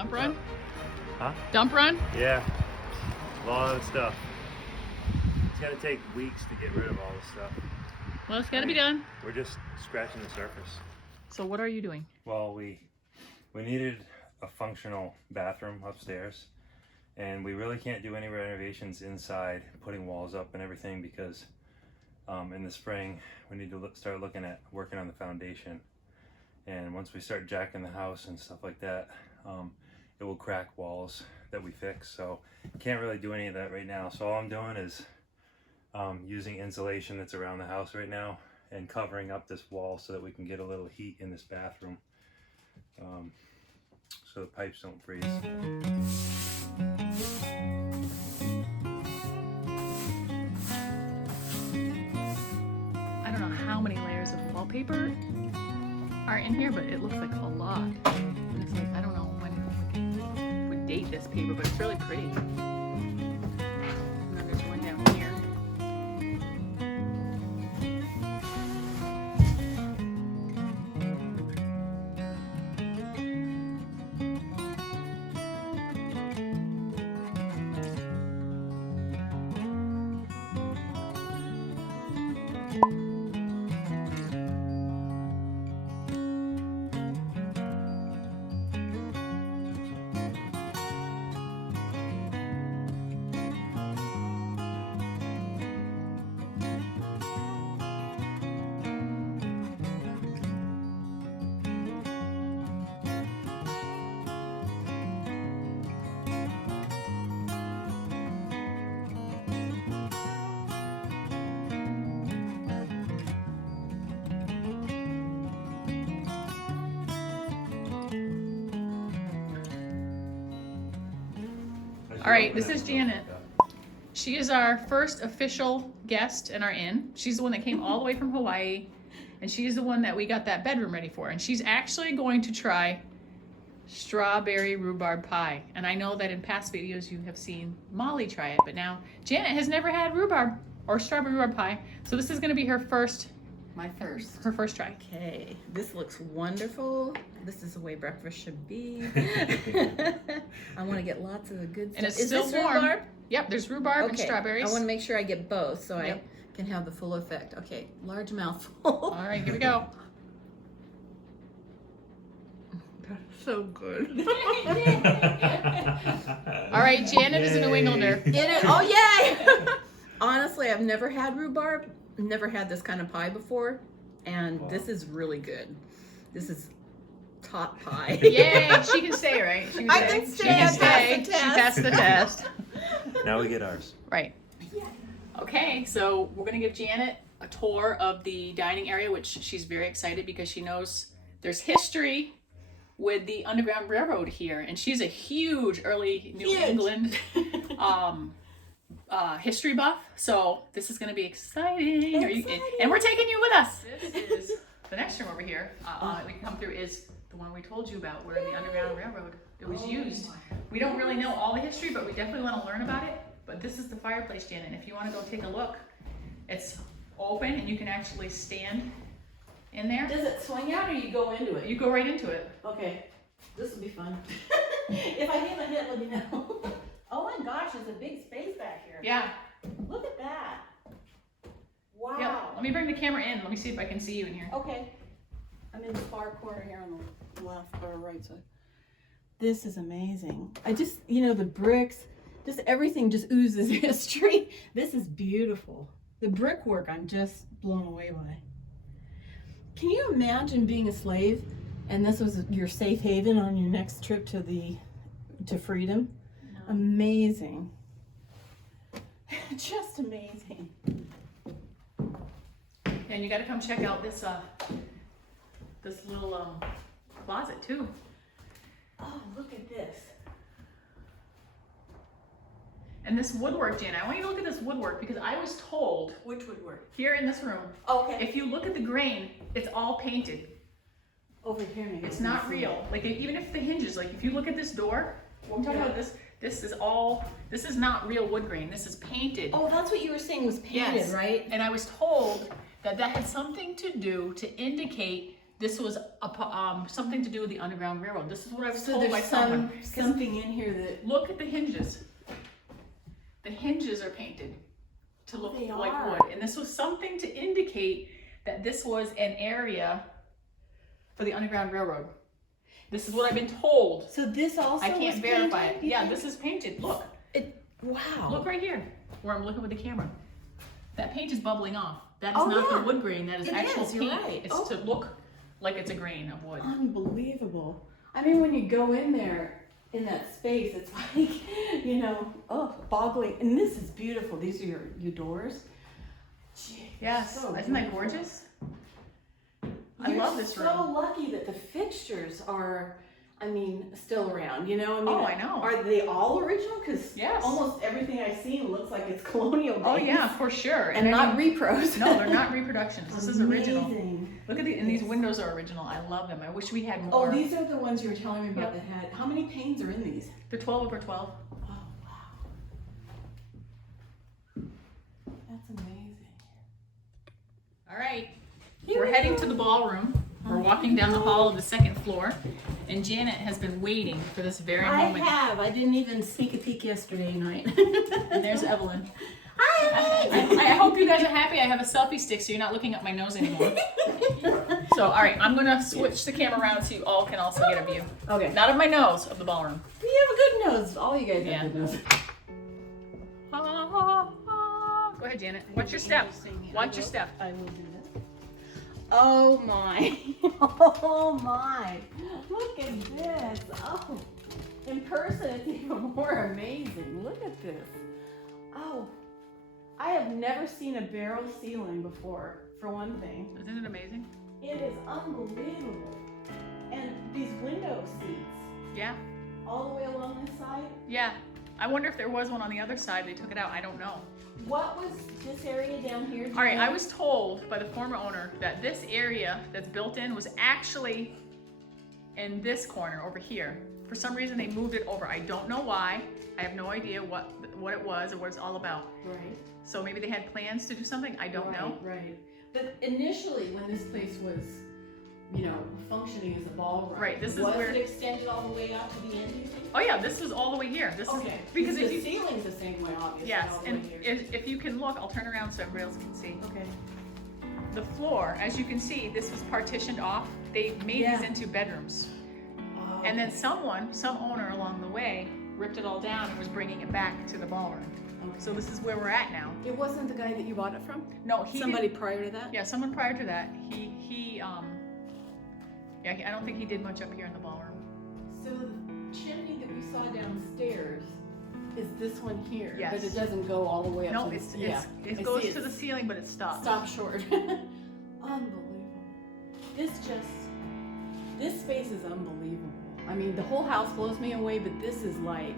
Dump run? Huh? Dump run? Yeah. A lot of stuff. It's gonna take weeks to get rid of all this stuff. Well, it's gotta be done. We're just scratching the surface. So what are you doing? Well, we needed a functional bathroom upstairs, and we really can't do any renovations inside, putting walls up and everything, because in the spring we need to start looking at working on the foundation. And once we start jacking the house and stuff like that, it will crack walls that we fix. So can't really do any of that right now. So all I'm doing is using insulation that's around the house right now and covering up this wall so that we can get a little heat in this bathroom, so the pipes don't freeze. I don't know how many layers of wallpaper are in here, but it looks like a lot. And it's like, I don't know when would date this paper, but it's really pretty. And then there's one down here. All right, this is Janet. She is our first official guest in our inn. She's the one that came all the way from Hawaii, and she's the one that we got that bedroom ready for. And she's actually going to try strawberry rhubarb pie. And I know that in past videos you have seen Molly try it, but now Janet has never had rhubarb or strawberry rhubarb pie. So this is going to be her first try. Okay, this looks wonderful. This is the way breakfast should be. I want to get lots of the good stuff. And it's Is still this warm. rhubarb? Yep, there's rhubarb and strawberries. I want to make sure I get both so Yep. I can have the full effect. Okay, large mouthful. All right, here we go. That's so good. All right, Janet is a New Englander. Oh, yay! Honestly, I've never had rhubarb. Never had this kind of pie before, and this is really good. This is top pie. Yay, she can stay, right? She I can stay. She can stay. She She passed the test. Now we get ours. Right. Okay, so we're gonna give Janet a tour of the dining area, which she's very excited because she knows there's history with the Underground Railroad here, and she's a huge early New England history buff. So this is gonna be exciting. And we're taking you with us. This is the next room over here. We can come through is the one we told you about, where the Underground Railroad was used. We don't really know all the history, but we definitely want to learn about it. But this is the fireplace, Janet. And if you want to go take a look, it's open and you can actually stand in there. Does it swing out or you go into it? You go right into it. Okay, this will be fun. If I hit my head, let me know. Oh my gosh, there's a big space back here. Yeah. Look at that. Wow. Yep. Let me bring the camera in. Let me see if I can see you in here. Okay. I'm in the far corner here on the left or right side. This is amazing. I just, the bricks, just everything just oozes history. This is beautiful. The brickwork I'm just blown away by. Can you imagine being a slave and this was your safe haven on your next trip to freedom? No. Amazing. Just amazing. And you got to come check out this this little closet too. Oh, look at this. And this woodwork, Janet, I want you to look at this woodwork because I was told. Which woodwork? Here in this room. Okay. If you look at the grain, it's all painted. Over here, maybe. It's not real. Like even if the hinges, like if you look at this door, what I'm talking about, this is not real wood grain. This is painted. Oh, that's what you were saying was painted, Yes. right? And I was told that had something to do to indicate this was something to do with the Underground Railroad. This is what I was So told by there's someone. 'Cause something in here that look at the hinges. The hinges are painted to look They like are. wood. And this was something to indicate that this was an area for the Underground Railroad. This is what I've been told. So this also I can't was verify painted, it. you Yeah, think? this is painted. Look. Wow. Look right here where I'm looking with the camera. That paint is bubbling off. That is Oh, not yeah. the wood grain. That is It actual is, you're paint. right. It's Oh. to look like it's a grain of wood. Unbelievable. I mean, when you go in there in that space, it's like, boggling. And this is beautiful. These are your doors. Gee, Yes, so isn't that beautiful. gorgeous? I love this You're room. so lucky that the fixtures are, still around. Oh, I know. Are they all original? Because Yes. almost everything I've seen looks like it's colonial days. Oh yeah, for sure. And I not mean, repros. no, they're not reproductions. This is original. Amazing. Look at and these windows are original. I love them. I wish we had more. Oh, these are the ones you were telling me about Yep. that had. How many panes are in these? They're 12 over 12. Oh, wow. That's amazing. All right. Here We're we heading go. to the ballroom. We're walking down the hall of the second floor, and Janet has been waiting for this very I moment. have. I didn't even sneak a peek yesterday night. And there's Evelyn. Hi. I hope you guys are happy. I have a selfie stick, so you're not looking up my nose anymore. So, all right, I'm gonna switch the camera around so you all can also get a view. Okay. Not of my nose, of the ballroom. You have a good nose. All you guys Yeah. have good nose. Go ahead, Janet. Watch your step. Watch your step. I will do this. Oh my. Oh my. Look at this. Oh. In person, it's even more amazing. Look at this. Oh. I have never seen a barrel ceiling before, for one thing. Isn't it amazing? It is unbelievable. And these window seats, Yeah. all the way along this side. Yeah. I wonder if there was one on the other side. They took it out. I don't know. What was this area down here? All right, I was told by the former owner that this area that's built in was actually in this corner over here. For some reason, they moved it over. I don't know why. I have no idea what it was or what it's all about. Right. So maybe they had plans to do something. I don't know. Right. But initially, when this place was, functioning as a ballroom, Right, this is was where- it extended all the way out to the end? You think? Oh yeah, this was all the way here. This is because the if you ceiling's the same way, obviously. yes, all the and way here. if you can look, I'll turn around so everybody else can see. Okay. The floor, as you can see, this was partitioned off. They made Yeah. these into bedrooms. Oh, And then some owner along the way, ripped it all down and was bringing it back to the ballroom. okay. So this is where we're at now. It wasn't the guy that you bought it from. No, he Somebody did, prior to that. yeah, someone prior to that. I don't think he did much up here in the ballroom. So the chimney that we saw downstairs is this one here. Yes. But it doesn't go all the way up No, to it I goes see to the ceiling, but it stops. Stop short. Unbelievable. This space is unbelievable. I mean, the whole house blows me away, but this is like,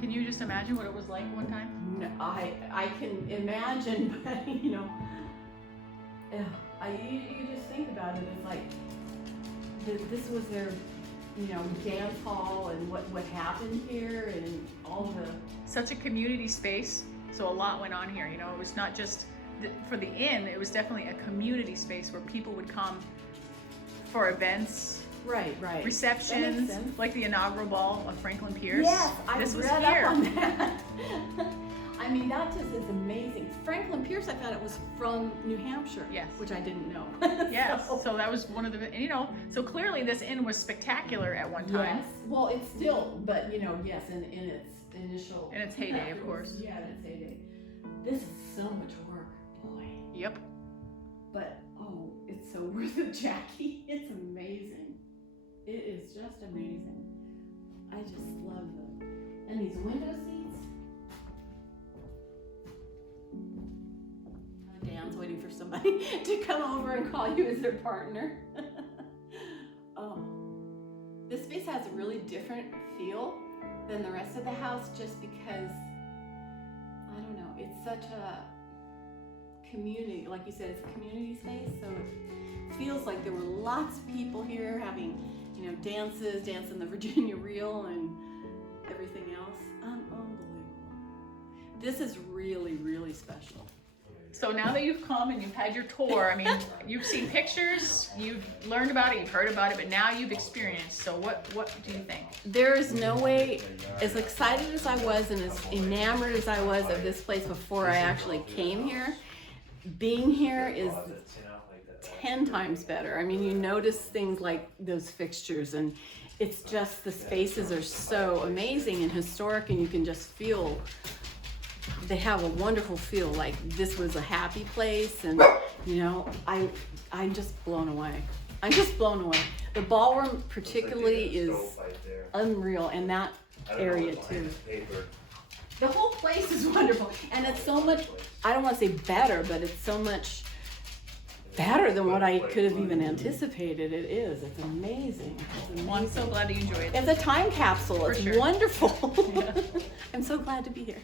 Can you just imagine what it was like one time? no, I can imagine, but you just think about it. It's like this was their, dance hall and what happened here and all the. Such a community space, so a lot went on here. It was not just for the inn. It was definitely a community space where people would come for events, Right. That receptions, makes sense. like the inaugural ball of Franklin Pierce. Yes, I this was read here. up on that. I mean, that just is amazing. Franklin Pierce, I thought it was from New Hampshire. Yes. Which I didn't know. Yes, So, so that was one of the, and so clearly this inn was spectacular at one time. yes. Well, it's still, but yes, in its initial. In its heyday, of course. Yeah, in its heyday. This is so much work, boy. Yep. But it's so worth it, Jackie. It's amazing. It is just amazing. I just love them. And these window seats. Dan's waiting for somebody to come over and call you as their partner. Oh, this space has a really different feel than the rest of the house just because, I don't know, it's such a community, like you said, it's a community space, so it feels like there were lots of people here having, dances, dancing the Virginia Reel and everything else. Unbelievable. This is really, really special. So now that you've come and you've had your tour, I mean, you've seen pictures, you've learned about it, you've heard about it, but now you've experienced. So what do you think? There is no way, as excited as I was and as enamored as I was of this place before I actually came here, being here is 10 times better. I mean, you notice things like those fixtures, and it's just, the spaces are so amazing and historic, and you can just feel, they have a wonderful feel, like this was a happy place. And you know, I'm just blown away. I'm just blown away. The ballroom particularly is unreal, and that area too. The whole place is wonderful, and it's so much, I don't want to say better, but it's so much better than what I could have even anticipated. It is. It's amazing. It's amazing. Well, I'm so glad that you enjoyed it. It's a time capsule. For It's sure. wonderful. Yeah. I'm so glad to be here.